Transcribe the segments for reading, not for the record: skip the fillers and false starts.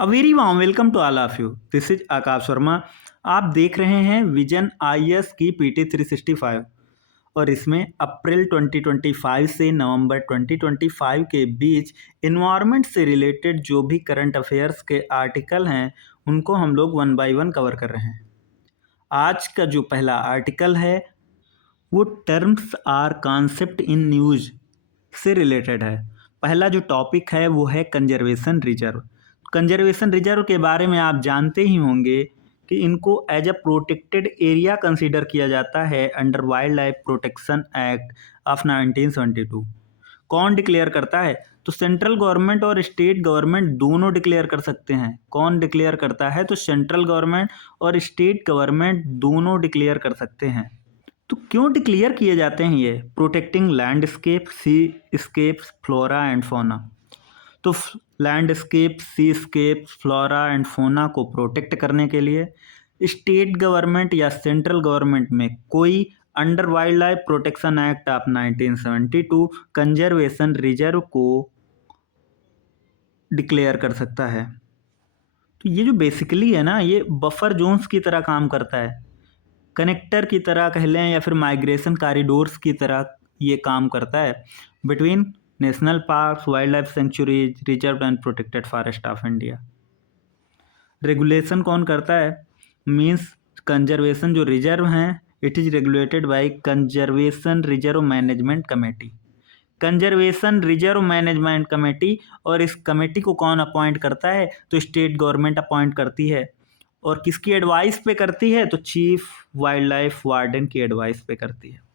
A very warm welcome to all of you. This is Akash Verma. आप देख रहे हैं विजन आईएएस की पीटी 365 और इसमें अप्रैल 2025 से नवंबर 2025 के बीच इन्वायरमेंट से रिलेटेड जो भी करंट अफेयर्स के आर्टिकल हैं उनको हम लोग वन बाय वन कवर कर रहे हैं। आज का जो पहला आर्टिकल है वो terms are concept in news से रिलेटेड है। पहला जो टॉपिक है वो है कंजर्वेशन रिजर्व। कंजर्वेशन रिजर्व के बारे में आप जानते ही होंगे कि इनको as a protected area consider किया जाता है under wild life protection act of 1972। कौन डिक्लेयर करता है? तो सेंट्रल गवर्नमेंट और स्टेट गवर्नमेंट दोनों डिक्लेयर कर सकते हैं। कौन डिक्लेयर करता है? तो सेंट्रल गवर्नमेंट और स्टेट गवर्नमेंट दोनों डिक्लेयर कर सकते हैं। तो क्यों डिक्लेयर किए जाते हैं ये? Protecting landscape, seascapes, flora and fauna. तो landscape, seascape, flora and fauna को प्रोटेक्ट करने के लिए स्टेट गवर्नमेंट या सेंट्रल गवर्नमेंट में कोई under wild life protection act of 1972 conservation reserve को डिक्लेयर कर सकता है। तो ये जो बेसिकली है ना, ये बफर जोन्स की तरह काम करता है, कनेक्टर की तरह कह लें या फिर माइग्रेशन कॉरिडोर्स की तरह ये काम करता है between national parks, wild life sanctuaries, reserve and protected forest of India. Regulation कौन करता है? मींस कंजर्वेशन जो रिजर्व हैं, it is regulated by conservation reserve management committee. Conservation reserve management committee. और इस कमेटी को कौन अपॉइंट करता है? तो स्टेट गवर्नमेंट अपॉइंट करती है। और किसकी एडवाइस पे करती है? तो चीफ वाइल्ड लाइफ वार्डन की एडवाइस पे करती है।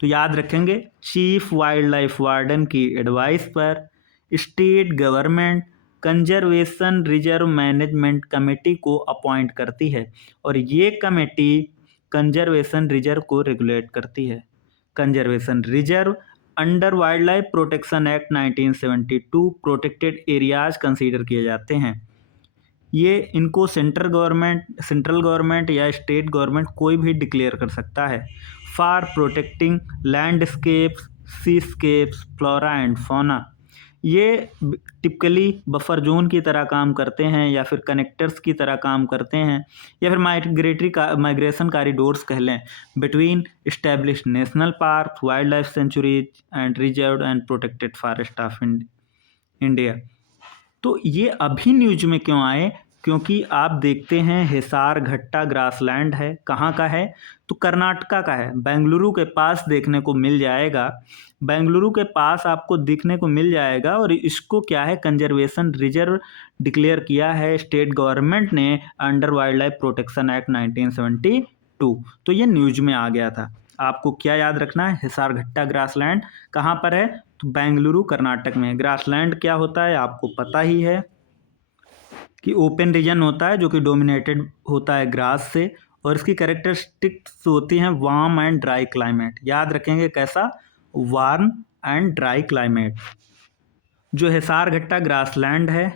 तो याद रखेंगे, चीफ वाइल्ड लाइफ वार्डन की एडवाइस पर state government conservation reserve management committee को अपॉइंट करती है और ये कमेटी कंजर्वेशन रिजर्व को रेगुलेट करती है। Conservation reserve under wild life protection act 1972 protected areas consider किए जाते हैं। ये इनको सेंट्रल गवर्नमेंट या स्टेट गवर्नमेंट कोई भी डिक्लेयर कर सकता है for protecting landscapes, seascapes, flora and fauna. ये टिपिकली बफर जोन की तरह काम करते हैं या फिर कनेक्टर्स की तरह काम करते हैं या फिर माइग्रेशन कॉरिडोर्स कह लें between established national park, wild life sanctuaries and reserve and protected forest of India. तो ये अभी न्यूज में क्यों आए? क्योंकि आप देखते हैं हिसार घट्टा ग्रासलैंड है। कहाँ का है? तो कर्नाटका का है। बेंगलुरु के पास देखने को मिल जाएगा। बेंगलुरु के पास आपको दिखने को मिल जाएगा और इसको क्या है, कंजर्वेशन रिजर्व डिक्लेयर किया है स्टेट गवर्नमेंट ने under wild life protection act 1972। तो ये न्यूज में आ गया था। आपको क्या याद रखना है? हिसार घट्टा ग्रासलैंड कहाँ पर है? तो बेंगलुरु कर्नाटक में। ग्रासलैंड क्या होता है आपको पता ही है कि ओपन रीजन होता है जो कि डोमिनेटेड होता है ग्रास से और इसकी कैरेक्टरिस्टिक्स होती हैं वार्म एंड ड्राई क्लाइमेट। याद रखेंगे कैसा? Warm and dry climate. जो हिसार घट्टा ग्रासलैंड है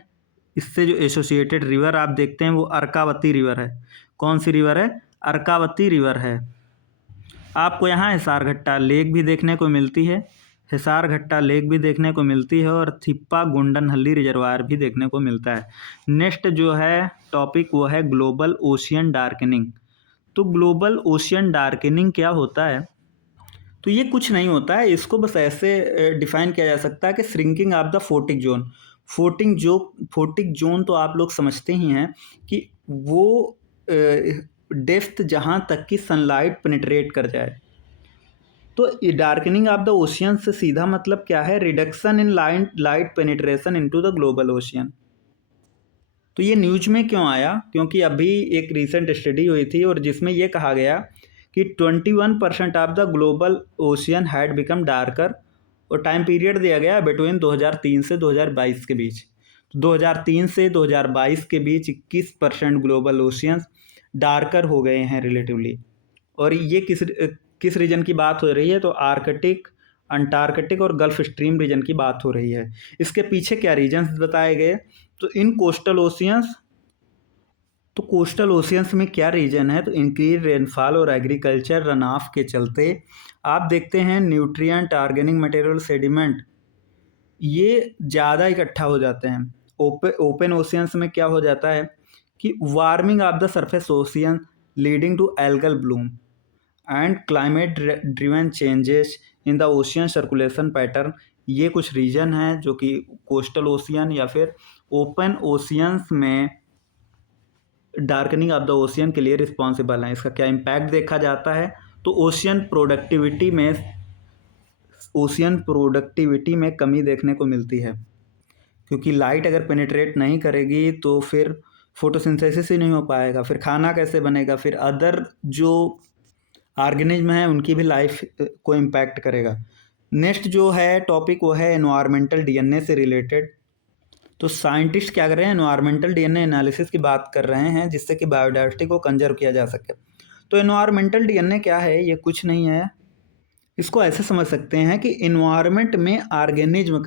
इससे जो एसोसिएटेड रिवर आप देखते हैं वो अर्कावती रिवर है। कौन सी रिवर है? अर्कावती रिवर है। आपको यहाँ हिसार घट्टा लेक भी देखने को मिलती है, हिसार घट्टा लेक भी देखने को मिलती है और थिप्पा गुंडनहल्ली रिजर्वायर भी देखने को मिलता है। नेक्स्ट जो है टॉपिक वो है ग्लोबल ओशियन डार्कनिंग। तो ग्लोबल ओशियन डार्कनिंग क्या होता है? तो ये कुछ नहीं होता है, इसको बस ऐसे डिफाइन किया जा सकता है कि shrinking of the photic zone. Photic zone तो आप लोग समझते ही हैं कि वो डेप्थ जहाँ तक कि सनलाइट पेनिट्रेट कर जाए। तो डार्कनिंग ऑफ द ओशियन से सीधा मतलब क्या है? Reduction in light penetration into the global ocean. तो ये न्यूज में क्यों आया? क्योंकि अभी एक रीसेंट स्टडी हुई थी और जिसमें ये कहा गया कि 21% of the global ocean had become darker और टाइम पीरियड दिया गया बिटवीन 2003 से 2022 के बीच। 2003 से 2022 के बीच 21% ग्लोबल ओशियंस डार्कर हो गए हैं रिलेटिवली। और ये किस रीजन की बात हो रही है? तो आर्कटिक, अंटार्कटिक और गल्फ स्ट्रीम रीजन की बात हो रही है। इसके पीछे क्या रीजन्स बताए गए? तो इन कोस्टल ओशियंस, तो कोस्टल ओशियंस में क्या रीजन है? तो इंक्रीज रेनफॉल और एग्रीकल्चर रन ऑफ के चलते आप देखते हैं न्यूट्रिएंट, ऑर्गेनिक मटेरियल, सेडिमेंट ये ज़्यादा इकट्ठा हो जाते हैं ओपन ओशियंस में क्या हो जाता है कि warming of the surface ocean leading to algal bloom and climate driven changes in the ocean circulation pattern. ये कुछ रीजन है जो कि कोस्टल ओशियन या फिर ओपन ओशियंस में डार्कनिंग ऑफ द ओशियन के लिए रिस्पॉन्सिबल है। इसका क्या इम्पैक्ट देखा जाता है, तो ओशियन प्रोडक्टिविटी में कमी देखने को मिलती है, क्योंकि लाइट अगर पेनिट्रेट नहीं करेगी तो फिर फोटोसिंथेसिस ही नहीं हो पाएगा, फिर खाना कैसे बनेगा, फिर अदर जो ऑर्गेनिज्म हैं उनकी भी लाइफ को इम्पैक्ट करेगा। नेक्स्ट जो है टॉपिक वो है एनवायरमेंटल डीएनए से रिलेटेड। तो साइंटिस्ट क्या कर रहे हैं, एनवायरमेंटल डीएनए एनालिसिस की बात कर रहे हैं जिससे कि बायोडाइवर्सिटी को कंजर्व किया जा सके। तो एनवायरमेंटल डीएनए क्या है, ये कुछ नहीं है, इसको ऐसे समझ सकते हैं कि एनवायरमेंट में ऑर्गेनिज्म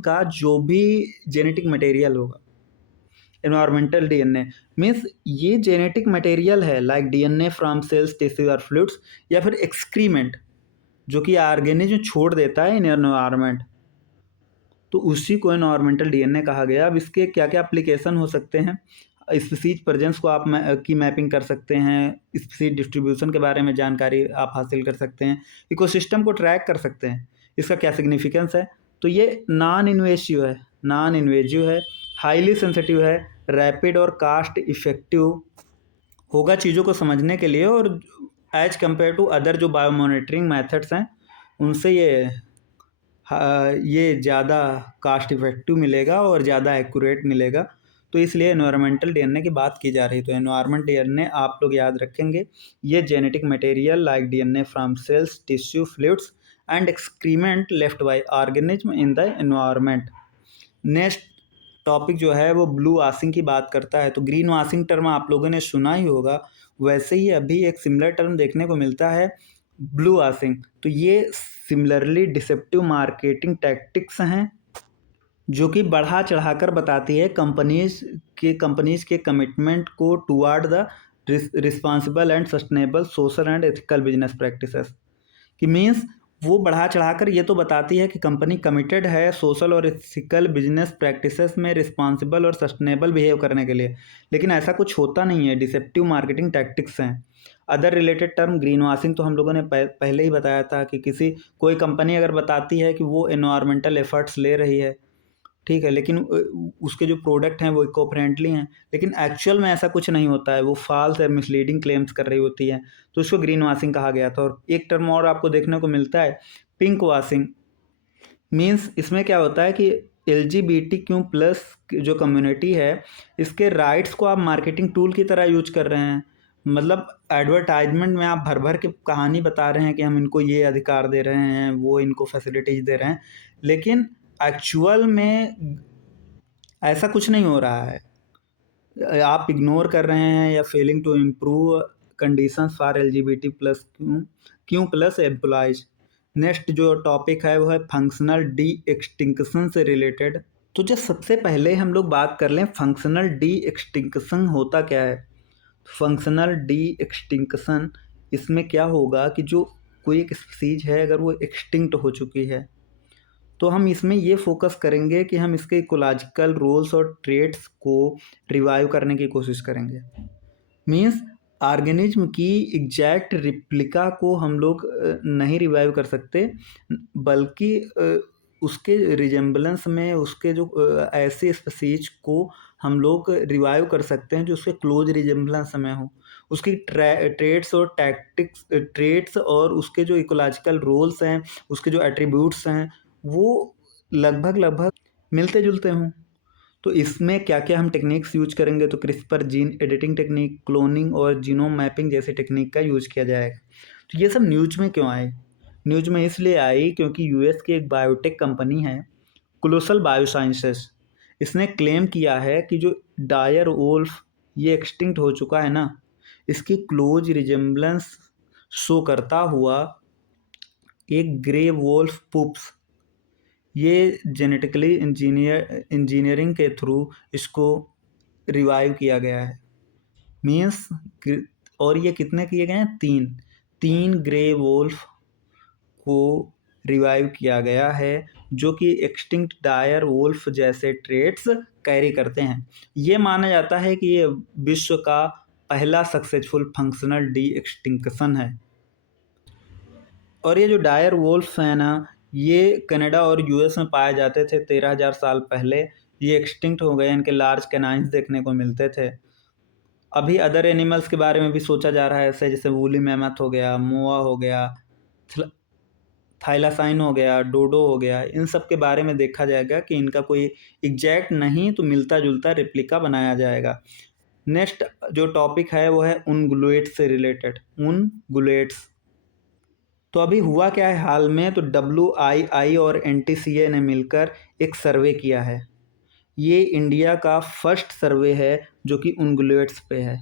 का जो भी जेनेटिक मटेरियल होगा, एनवायरमेंटल डीएनए मीन्स ये जेनेटिक मटेरियल है, like DNA from cells tissue और फ्लूइड्स, या फिर एक्सक्रीमेंट जो कि ऑर्गेनिज्म छोड़ देता है इन एनवायरमेंट, तो उसी को एनवायरमेंटल डीएनए कहा गया। अब इसके क्या क्या एप्लीकेशन हो सकते हैं, स्पीसीज प्रेजेंस को आप की मैपिंग कर सकते हैं, स्पीसीज डिस्ट्रीब्यूशन के बारे में जानकारी आप हासिल कर सकते हैं, इकोसिस्टम को ट्रैक कर सकते हैं, इसका क्या सिग्निफिकेंस है। तो ये नॉन इन्वेजिव है, हाईली सेंसिटिव है, रैपिड और कास्ट इफेक्टिव होगा चीज़ों को समझने के लिए, और एज कम्पेयर टू अदर जो बायोमॉनिटरिंग मेथड्स हैं उनसे ये ज़्यादा कास्ट इफेक्टिव मिलेगा और ज़्यादा एक्यूरेट मिलेगा। तो इसलिए एनवायरमेंटल डीएनए की बात की जा रही है। तो एनवायरमेंट डीएनए आप लोग याद रखेंगे, ये genetic material like DNA from cells tissue fluids and excrement left by organism in the environment. Next topic जो है वो ब्लू वॉशिंग की बात करता है। तो ग्रीन वॉशिंग टर्म आप लोगों ने सुना ही होगा, वैसे ही अभी एक सिमिलर टर्म देखने को मिलता है ब्लू वॉशिंग। तो ये सिमिलरली डिसेप्टिव मार्केटिंग टैक्टिक्स हैं जो कि बढ़ा चढ़ाकर बताती है कंपनीज के कमिटमेंट को toward the responsible and sustainable social and ethical business practices. कि मीन्स वो बढ़ा चढ़ाकर ये तो बताती है कि कंपनी कमिटेड है सोशल और एथिकल बिजनेस प्रैक्टिसेस में रिस्पॉन्सिबल और सस्टेनेबल बिहेव करने के लिए, लेकिन ऐसा कुछ होता नहीं है, डिसेप्टिव मार्केटिंग टैक्टिक्स हैं। Other related term green washing तो हम लोगों ने पहले ही बताया था कि कोई कंपनी अगर बताती है कि वो एनवायरमेंटल एफर्ट्स ले रही है, ठीक है, लेकिन उसके जो प्रोडक्ट हैं वो इको फ्रेंडली हैं, लेकिन एक्चुअल में ऐसा कुछ नहीं होता है, वो फॉल्स और मिसलीडिंग क्लेम्स कर रही होती है, तो इसको ग्रीन वॉशिंग कहा गया था। और एक टर्म और आपको देखने को मिलता है पिंक वॉशिंग। मीन्स इसमें क्या होता है कि LGBTQ+ जो कम्युनिटी है इसके राइट्स को आप मार्केटिंग टूल की तरह यूज कर रहे हैं, मतलब एडवर्टाइजमेंट में आप भर भर के कहानी बता रहे हैं कि हम इनको ये अधिकार दे रहे हैं, वो इनको फैसिलिटीज दे रहे हैं, लेकिन एक्चुअल में ऐसा कुछ नहीं हो रहा है। आप इग्नोर कर रहे हैं या failing to improve conditions for LGBTQ+ employees. Next जो टॉपिक है वो है फंक्शनल डी एक्सटिंक्शन से रिलेटेड। तो जब सबसे पहले हम लोग बात कर लें फंक्शनल डी एक्सटिंक्शन होता क्या है। फंक्शनल डी एक्सटिंक्शन, इसमें क्या होगा कि जो कोई एक स्पीसीज है अगर वो एक्सटिंक्ट हो चुकी है तो हम इसमें ये फोकस करेंगे कि हम इसके इकोलॉजिकल रोल्स और ट्रेट्स को रिवाइव करने की कोशिश करेंगे। मीन्स ऑर्गेनिज्म की एग्जैक्ट रिप्लिका को हम लोग नहीं रिवाइव कर सकते, बल्कि उसके रिजेम्बलेंस में उसके जो ऐसे स्पीसीज को हम लोग रिवाइव कर सकते हैं जो उसके क्लोज रिजेम्बलेंस में हो, उसकी ट्रेट्स और उसके जो इकोलॉजिकल रोल्स हैं, उसके जो एट्रीब्यूट्स हैं वो लगभग मिलते जुलते हों। तो इसमें क्या क्या हम टेक्निक्स यूज करेंगे, तो CRISPR gene editing technique, cloning और जीनोम मैपिंग जैसे टेक्निक का यूज किया जाएगा। तो ये सब न्यूज में क्यों आए, न्यूज में इसलिए आई क्योंकि यूएस की एक बायोटेक कंपनी है कोलोसल बायोसाइंसेस, इसने क्लेम किया है कि जो डायर वोल्फ ये एक्सटिंक्ट हो चुका है ना, इसकी क्लोज रिजेम्बलेंस शो करता हुआ एक ग्रे वोल्फ पुप्स, ये जेनेटिकली इंजीनियरिंग के थ्रू इसको रिवाइव किया गया है। मीन्स और ये कितने किए गए हैं, तीन ग्रे वोल्फ को रिवाइव किया गया है जो कि एक्सटिंक्ट डायर वुल्फ जैसे ट्रेट्स कैरी करते हैं। ये माना जाता है कि ये विश्व का पहला सक्सेसफुल फंक्शनल डी एक्सटिंक्शन है। और ये जो डायर वुल्फ है ना, ये कनाडा और यूएस में पाए जाते थे 13,000 साल पहले। ये एक्सटिंक्ट हो गए, इनके लार्ज कैनाइन्स देखने को मिलते थे। अभी अदर एनिमल्स के बारे में भी सोचा जा रहा है, ऐसे जैसे वूली मैमथ हो गया, मोआ हो गया, थाइलासाइन हो गया, डोडो हो गया। इन सब के बारे में देखा जाएगा कि इनका कोई एग्जैक्ट नहीं तो मिलता जुलता रेप्लिका बनाया जाएगा। नेक्स्ट जो टॉपिक है वो है उनगुलेट्स से रिलेटेड। उनगुलेट्स तो अभी हुआ क्या है हाल में, तो WII और NTCA ने मिलकर एक सर्वे किया है। ये इंडिया का फर्स्ट सर्वे है जो कि उनगुलेट्स पे है।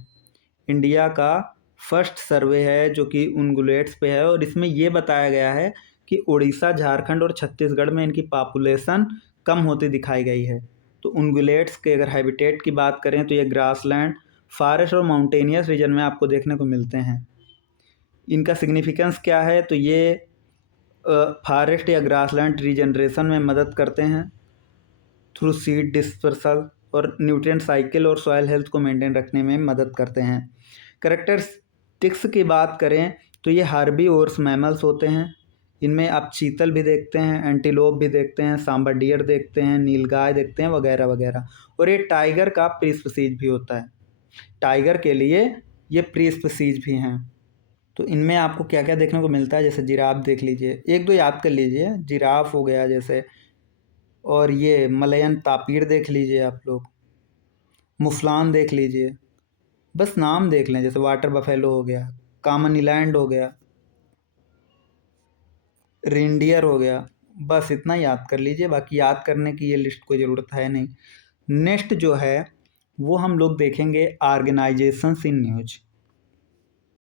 इंडिया का फर्स्ट सर्वे है जो कि उनगुलेट्स पे है, और इसमें ये बताया गया है कि उड़ीसा, झारखंड और छत्तीसगढ़ में इनकी पॉपुलेशन कम होती दिखाई गई है। तो उनगुलेट्स के अगर हैबिटेट की बात करें तो ये ग्रासलैंड, फॉरेस्ट और माउंटेनियस रीजन में आपको देखने को मिलते हैं। इनका सिग्निफिकेंस क्या है, तो ये फॉरेस्ट या ग्रासलैंड रीजनरेशन में मदद करते हैं थ्रू सीड डिस्पर्सल, और न्यूट्रिएंट साइकिल और सॉइल हेल्थ को मेंटेन रखने में मदद करते हैं। कैरेक्टरिस्टिक्स की बात करें तो ये हार्बीवोरस मैमल्स होते हैं। इनमें आप चीतल भी देखते हैं, एंटीलोप भी देखते हैं, सांबर डियर देखते हैं, नीलगाय देखते हैं, वगैरह वगैरह। और ये टाइगर का प्री स्पीसीज भी होता है। टाइगर के लिए ये प्री स्पीसीज भी हैं। तो इनमें आपको क्या क्या देखने को मिलता है, जैसे जिराफ देख लीजिए, एक दो याद कर लीजिए, जिराफ हो गया जैसे, और ये मलयन तापीर देख लीजिए आप लोग, मुफलान देख लीजिए, बस नाम देख लें, जैसे वाटर बफेलो हो गया, कॉमन इलैंड हो गया, रेंडियर हो गया, बस इतना याद कर लीजिए। बाकी याद करने की ये लिस्ट कोई ज़रूरत है नहीं। नेक्स्ट जो है वो हम लोग देखेंगे ऑर्गेनाइजेशंस इन न्यूज।